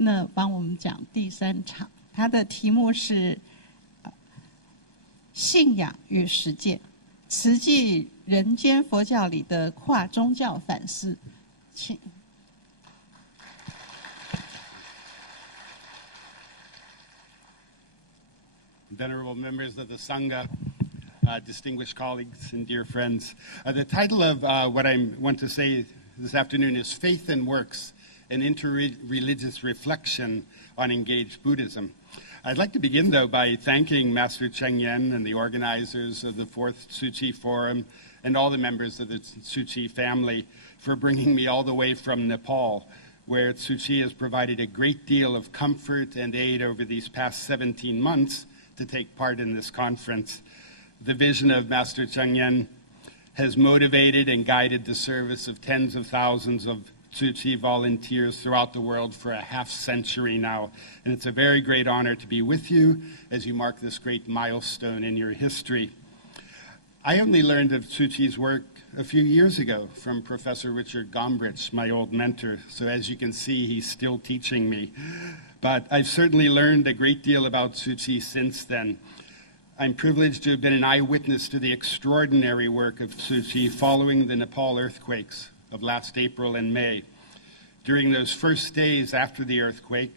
那帮我们讲第3场，它的题目是信仰与实践，慈济人间佛教里的跨宗教反思，请。Venerable members of the Sangha, distinguished colleagues and dear friends. The title of what I want to say this afternoon is Faith and Works, an Interreligious Reflection on Engaged Buddhism. I'd like to begin, though, by thanking Master Cheng Yen and the organizers of the 4th Tzu Chi Forum and all the members of the Tzu Chi family for bringing me all the way from Nepal, where Tzu Chi has provided a great deal of comfort and aid over these past 17 months to take part in this conference. The vision of Master Cheng Yen has motivated and guided the service of tens of thousands of Tzu Chi volunteers throughout the world for a half-century now, and it's a very great honor to be with you as you mark this great milestone in your history. I only learned of Tzu Chi's work a few years ago from Professor Richard Gombrich, my old mentor, so as you can see, he's still teaching me. But I've certainly learned a great deal about Tzu Chi since then. I'm privileged to have been an eyewitness to the extraordinary work of Tzu Chi following the Nepal earthquakes of last April and May. During those first days after the earthquake,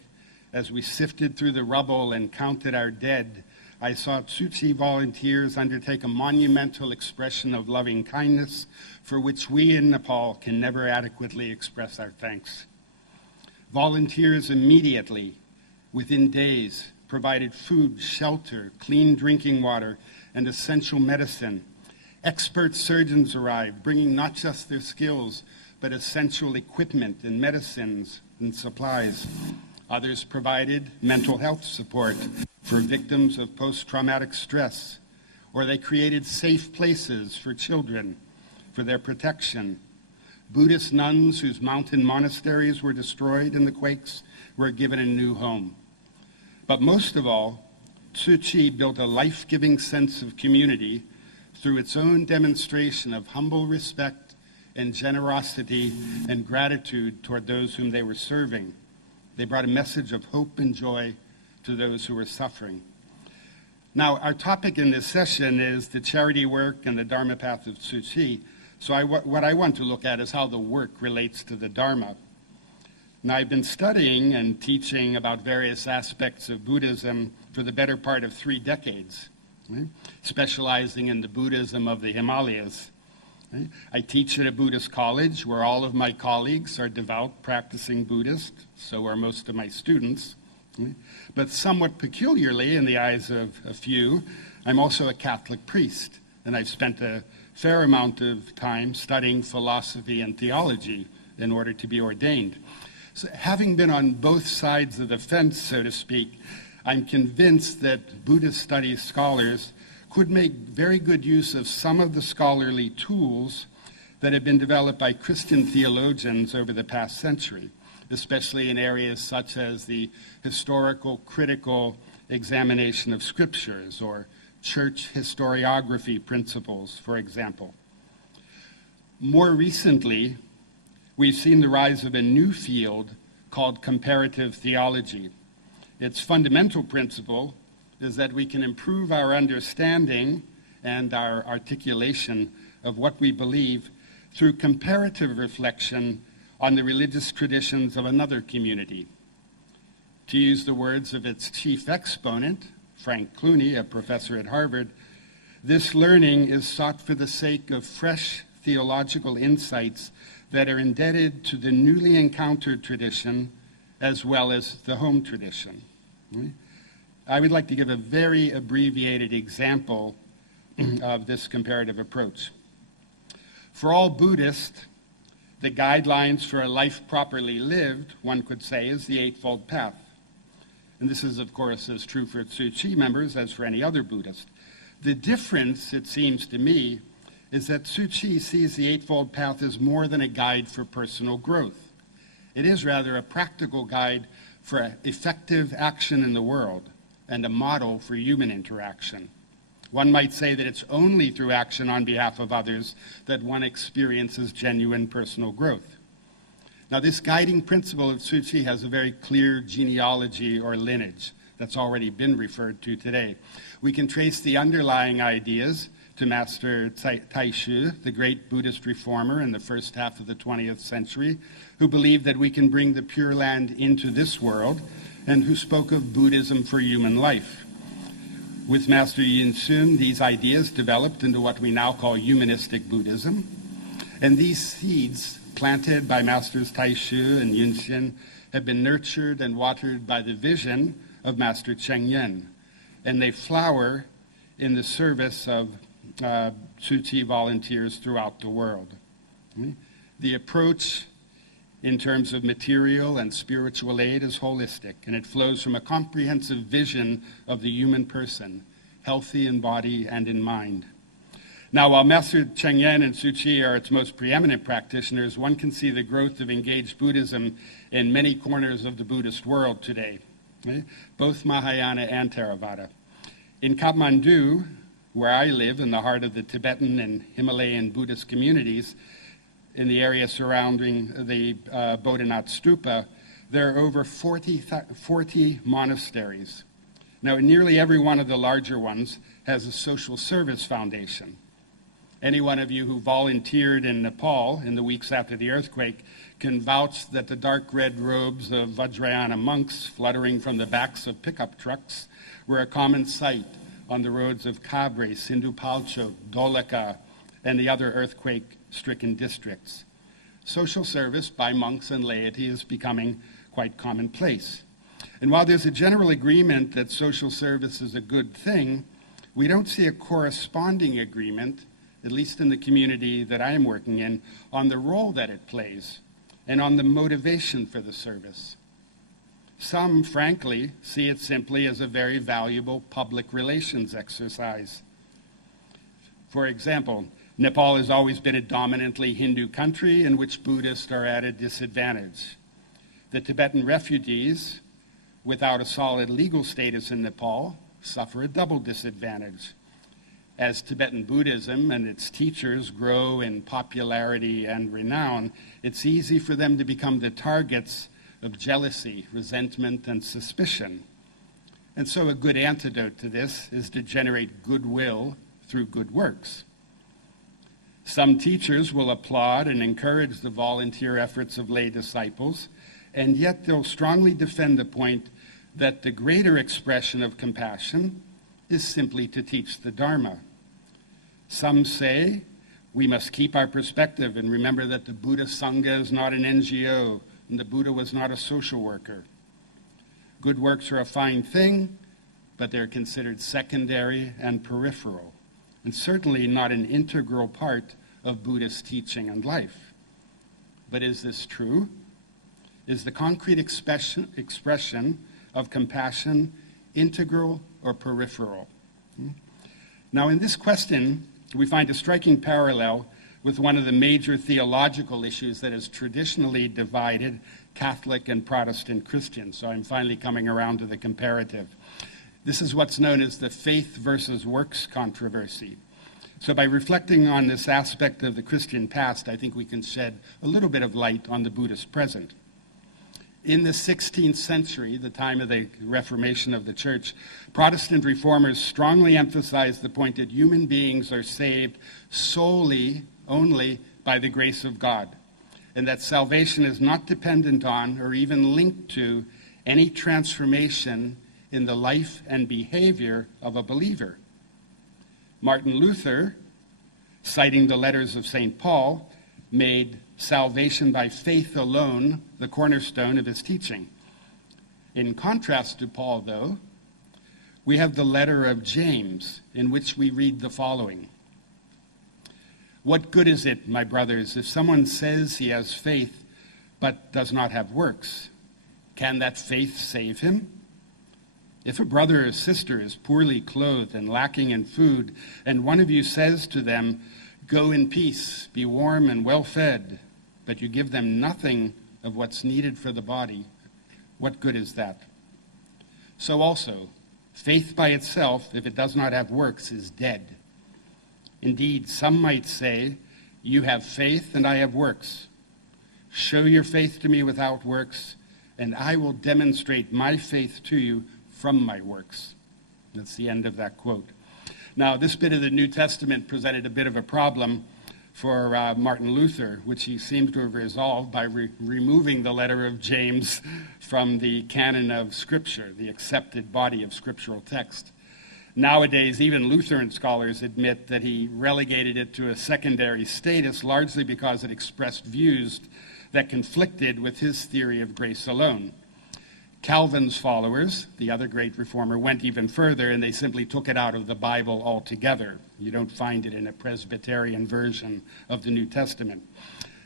as we sifted through the rubble and counted our dead, I saw Tzu Chi volunteers undertake a monumental expression of loving kindness for which we in Nepal can never adequately express our thanks. Volunteers immediately, within days, provided food, shelter, clean drinking water, and essential medicine. Expert surgeons arrived, bringing not just their skills, but essential equipment and medicines and supplies. Others provided mental health support for victims of post-traumatic stress, or they created safe places for children for their protection. Buddhist nuns whose mountain monasteries were destroyed in the quakes were given a new home. But most of all, Tzu Chi built a life-giving sense of community through its own demonstration of humble respect and generosity and gratitude toward those whom they were serving. They brought a message of hope and joy to those who were suffering. Now, our topic in this session is the charity work and the Dharma path of Tzu Chi. So what I want to look at is how the work relates to the Dharma. Now, I've been studying and teaching about various aspects of Buddhism for the better part of 3 decades, right? Specializing in the Buddhism of the Himalayas. Right? I teach at a Buddhist college where all of my colleagues are devout practicing Buddhists, so are most of my students. Right? But somewhat peculiarly, in the eyes of a few, I'm also a Catholic priest, and I've spent a fair amount of time studying philosophy and theology in order to be ordained. So having been on both sides of the fence, so to speak, I'm convinced that Buddhist studies scholars could make very good use of some of the scholarly tools that have been developed by Christian theologians over the past century, especially in areas such as the historical, critical examination of scriptures or church historiography principles, for example. More recently, we've seen the rise of a new field called comparative theology. Its fundamental principle is that we can improve our understanding and our articulation of what we believe through comparative reflection on the religious traditions of another community. To use the words of its chief exponent, Frank Clooney, a professor at Harvard, this learning is sought for the sake of fresh theological insights that are indebted to the newly encountered tradition as well as the home tradition. I would like to give a very abbreviated example of this comparative approach. For all Buddhists, the guidelines for a life properly lived, one could say, is the Eightfold Path. And this is, of course, as true for Tzu Chi members as for any other Buddhist. The difference, it seems to me, is that Tzu Chi sees the Eightfold Path as more than a guide for personal growth. It is rather a practical guide for effective action in the world and a model for human interaction. One might say that it's only through action on behalf of others that one experiences genuine personal growth. Now, this guiding principle of Tzu Chi has a very clear genealogy or lineage that's already been referred to today. We can trace the underlying ideas to Master Taixu, the great Buddhist reformer in the first half of the 20th century, who believed that we can bring the Pure Land into this world, and who spoke of Buddhism for human life. With Master Yin Shun, these ideas developed into what we now call humanistic Buddhism, and these seeds planted by Masters Taixu and Yin Shun have been nurtured and watered by the vision of Master Cheng Yen, and they flower in the service of Tzu Chi volunteers throughout the world. The approach in terms of material and spiritual aid is holistic, and it flows from a comprehensive vision of the human person, healthy in body and in mind. Now, while Master Cheng Yen and Tzu Chi are its most preeminent practitioners, one can see the growth of engaged Buddhism in many corners of the Buddhist world today, both Mahayana and Theravada. In Kathmandu, where I live in the heart of the Tibetan and Himalayan Buddhist communities, in the area surrounding the Bodhinath Stupa, there are over 40 monasteries. Now, nearly every one of the larger ones has a social service foundation. Any one of you who volunteered in Nepal in the weeks after the earthquake can vouch that the dark red robes of Vajrayana monks fluttering from the backs of pickup trucks were a common sight on the roads of Kabre, Sindhupalchok, Dholaka, and the other earthquake-stricken districts. Social service by monks and laity is becoming quite commonplace. And while there's a general agreement that social service is a good thing, we don't see a corresponding agreement, at least in the community that I am working in, on the role that it plays and on the motivation for the service. Some, frankly, see it simply as a very valuable public relations exercise. For example, Nepal has always been a dominantly Hindu country in which Buddhists are at a disadvantage. The Tibetan refugees, without a solid legal status in Nepal, suffer a double disadvantage. As Tibetan Buddhism and its teachers grow in popularity and renown, it's easy for them to become the targets of jealousy, resentment, and suspicion. And so a good antidote to this is to generate goodwill through good works. Some teachers will applaud and encourage the volunteer efforts of lay disciples, and yet they'll strongly defend the point that the greater expression of compassion is simply to teach the Dharma. Some say we must keep our perspective and remember that the Buddha Sangha is not an NGO and the Buddha was not a social worker. Good works are a fine thing, but they're considered secondary and peripheral, and certainly not an integral part of Buddhist teaching and life. But is this true? Is the concrete expression of compassion integral or peripheral? Now, in this question, we find a striking parallel with one of the major theological issues that has traditionally divided Catholic and Protestant Christians. So I'm finally coming around to the comparative. This is what's known as the faith versus works controversy. So by reflecting on this aspect of the Christian past, I think we can shed a little bit of light on the Buddhist present. In the 16th century, the time of the Reformation of the Church, Protestant reformers strongly emphasized the point that human beings are saved solely, only by the grace of God, and that salvation is not dependent on or even linked to any transformation in the life and behavior of a believer. Martin Luther, citing the letters of St. Paul, made salvation by faith alone the cornerstone of his teaching. In contrast to Paul, though, we have the letter of James, in which we read the following. What good is it, my brothers, if someone says he has faith but does not have works? Can that faith save him? If a brother or sister is poorly clothed and lacking in food, and one of you says to them, "Go in peace, be warm and well fed," but you give them nothing of what's needed for the body, what good is that? So also, faith by itself, if it does not have works, is dead. Indeed, some might say, "You have faith and I have works." Show your faith to me without works, and I will demonstrate my faith to you from my works. That's the end of that quote. Now, this bit of the New Testament presented a bit of a problem for Martin Luther, which he seems to have resolved by removing the letter of James from the canon of Scripture, the accepted body of scriptural text. Nowadays, even Lutheran scholars admit that he relegated it to a secondary status, largely because it expressed views that conflicted with his theory of grace alone. Calvin's followers, the other great reformer, went even further, and they simply took it out of the Bible altogether. You don't find it in a Presbyterian version of the New Testament.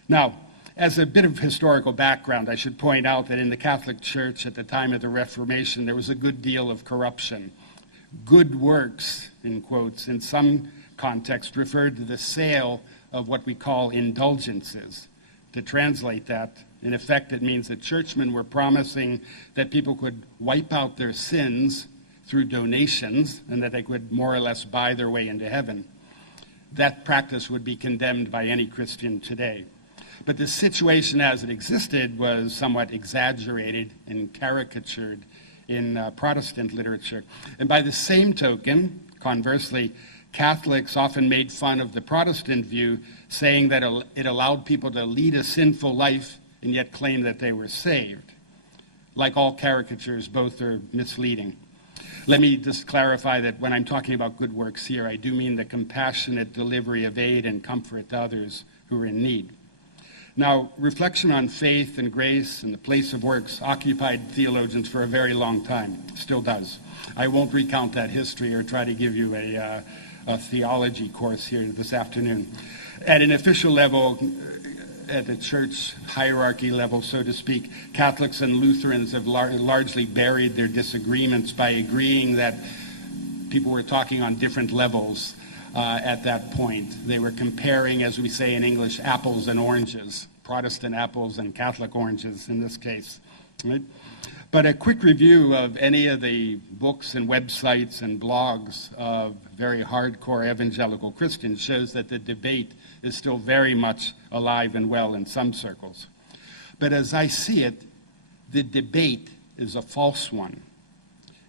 Now, as a bit of historical background, I should point out that in the Catholic Church at the time of the Reformation, there was a good deal of corruption. Good works, in quotes, in some context referred to the sale of what we call indulgences. To translate that, in effect, it means that churchmen were promising that people could wipe out their sins through donations and that they could more or less buy their way into heaven. That practice would be condemned by any Christian today. But the situation as it existed was somewhat exaggerated and caricatured in Protestant literature. And by the same token, conversely, Catholics often made fun of the Protestant view, saying that it allowed people to lead a sinful life and yet claim that they were saved. Like all caricatures, both are misleading. Let me just clarify that when I'm talking about good works here, I do mean the compassionate delivery of aid and comfort to others who are in need. Now, reflection on faith and grace and the place of works occupied theologians for a very long time, still does. I won't recount that history or try to give you a theology course here this afternoon. At an official level, at the church hierarchy level, so to speak, Catholics and Lutherans have largely buried their disagreements by agreeing that people were talking on different levels at that point. They were comparing, as we say in English, apples and oranges, Protestant apples and Catholic oranges in this case. Right? But a quick review of any of the books and websites and blogs of very hardcore evangelical Christians shows that the debate is still very much alive and well in some circles. But as I see it, the debate is a false one.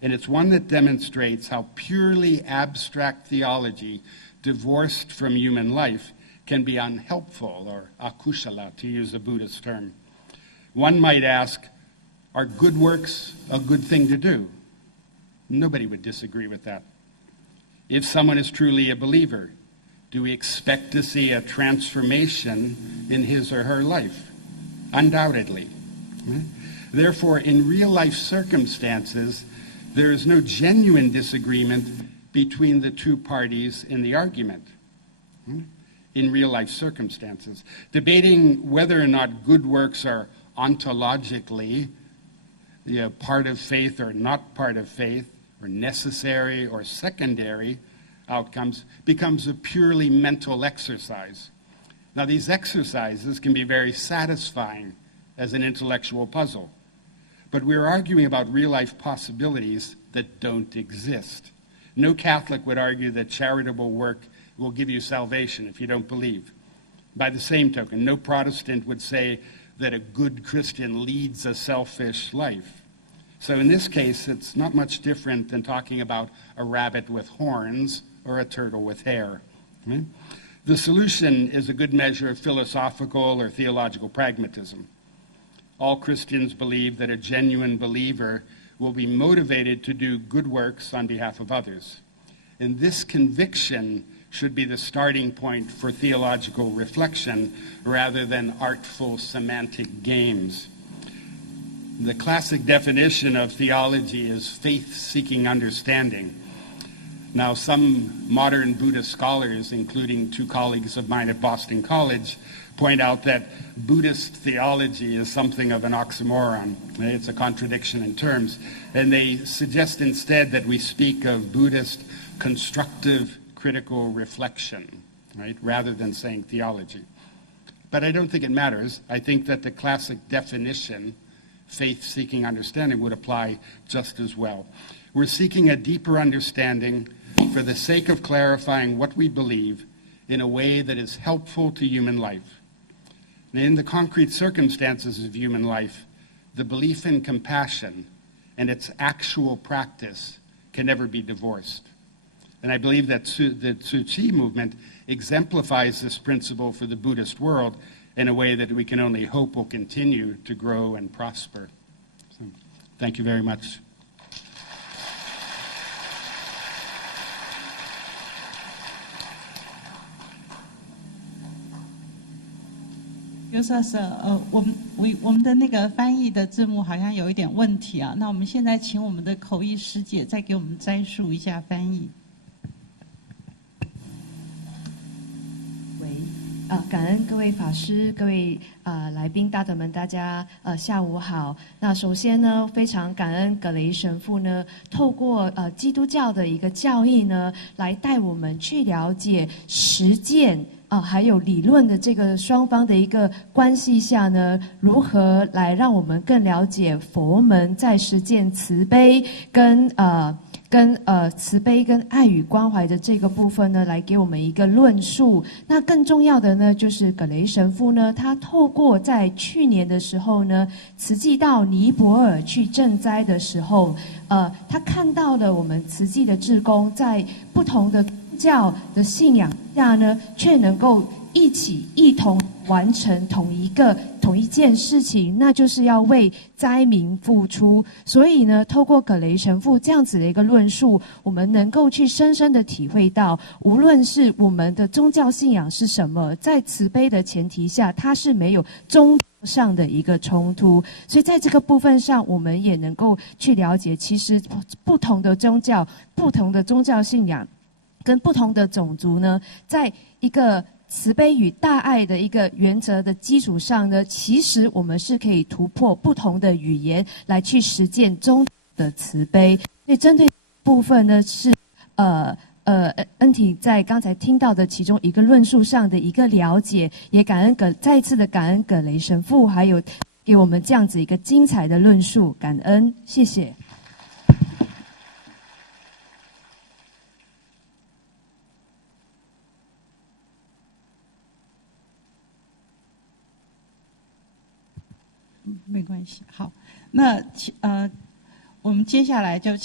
And it's one that demonstrates how purely abstract theology, divorced from human life, can be unhelpful, or akushala, to use a Buddhist term. One might ask, are good works a good thing to do? Nobody would disagree with that. If someone is truly a believer, do we expect to see a transformation in his or her life? Undoubtedly. Therefore, in real-life circumstances, there is no genuine disagreement between the two parties in the argument. In real-life circumstances, debating whether or not good works are ontologically part of faith or not part of faith, or necessary or secondary outcomes, becomes a purely mental exercise. Now, these exercises can be very satisfying as an intellectual puzzle, but we're arguing about real-life possibilities that don't exist. No Catholic would argue that charitable work will give you salvation if you don't believe. By the same token, no Protestant would say that a good Christian leads a selfish life. So in this case, it's not much different than talking about a rabbit with horns or a turtle with hair. The solution is a good measure of philosophical or theological pragmatism. All Christians believe that a genuine believer will be motivated to do good works on behalf of others. And this conviction should be the starting point for theological reflection rather than artful semantic games. The classic definition of theology is faith-seeking understanding. Now, some modern Buddhist scholars, including two colleagues of mine at Boston College, point out that Buddhist theology is something of an oxymoron. It's a contradiction in terms. And they suggest instead that we speak of Buddhist constructive critical reflection, right, rather than saying theology. But I don't think it matters. I think that the classic definition, faith-seeking understanding, would apply just as well. We're seeking a deeper understanding for the sake of clarifying what we believe in a way that is helpful to human life. And in the concrete circumstances of human life, the belief in compassion and its actual practice can never be divorced. And I believe that the Tzu Chi movement exemplifies this principle for the Buddhist world in a way that we can only hope will continue to grow and prosper. So, thank you very much. Sir, 我们的那个翻译的字幕好像有一点问题啊。那我们现在请我们的口译师姐再给我们摘述一下翻译。感恩各位法师、各位来宾大德们，大家下午好。那首先呢，非常感恩葛雷神父呢，透过基督教的一个教义呢，来带我们去了解实践还有理论的这个双方的一个关系下呢，如何来让我们更了解佛门在实践慈悲跟慈悲跟爱与关怀的这个部分呢，来给我们一个论述。那更重要的呢，就是葛雷神父呢，他透过在去年的时候呢，慈济到尼泊尔去赈灾的时候，他看到了我们慈济的志工在不同的教的信仰下呢，却能够一同完成同一件事情，那就是要为灾民付出。所以呢，透过葛雷神父这样子的一个论述，我们能够去深深的体会到，无论是我们的宗教信仰是什么，在慈悲的前提下，它是没有宗教上的一个冲突。所以在这个部分上，我们也能够去了解，其实不同的宗教、不同的宗教信仰跟不同的种族呢，在一个慈悲与大爱的一个原则的基础上呢，其实我们是可以突破不同的语言来去实践宗教的慈悲。所以针对部分呢，是恩体在刚才听到的其中一个论述上的一个了解，也再一次的感恩葛雷神父，还有给我们这样子一个精彩的论述，感恩，谢谢。没关系，好，那我们接下来就